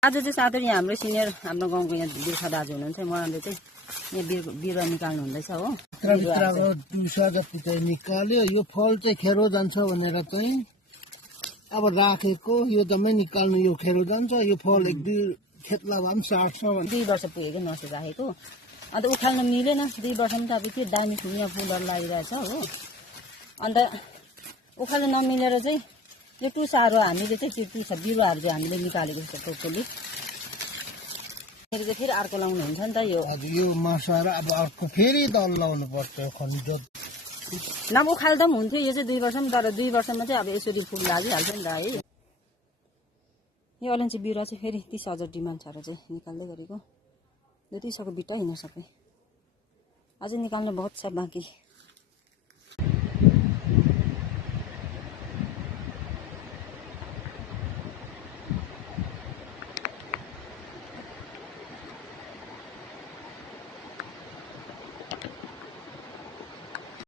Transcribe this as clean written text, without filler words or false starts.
आज चाहिँ साथै यहाँ हाम्रो सिनियर हाम्रो गाउँको यहाँ बिर्खा दाजु हुनुहुन्छ उहाँले चाहिँ यहाँ बिरुवा निकाल्नु हुँदैछ हो। दुसा जति चाहिँ निकाल्यो यो फल चाहिँ खेरो जान्छ भनेर चाहिँ अब राखेको यो दमै निकाल्नु यो खेरो जान्छ यो फल एक दुई खेतला भए पनि साट्छ 2 वर्ष पुगेको नसो राखेको अन्त उखाल्न मिलेन 2 वर्षमा त अब त्यो दामी ठुलो फुलहरू लागिरहेछ हो। अन्त उखाल्न नमिलेर चाहिँ यो टुसाहरू हामीले चाहिँ त्यो टुसा बिरुवाहरू चाहिँ हामीले निकालेको छ टोटली। फेरि फेरि अर्को लाउनु हुन्छ नि त यो मासाएर अब अर्को फेरि दल लाउनु पर्छ खनिज नउखाल्दा पनि हुन्थ्यो यो चाहिँ 2 वर्षमा तर 2 वर्षमा चाहिँ अब यसरी फुल लागिहाल्छ नि त है। यो अलैँची बिरुवा चाहिँ फेरि 30,000 डिमान्ड छ र चाहिँ निकाल्दै गरेको 200को बिटा हिँड्न सबै अझै निकाल्नु बहुत छ बाँकी।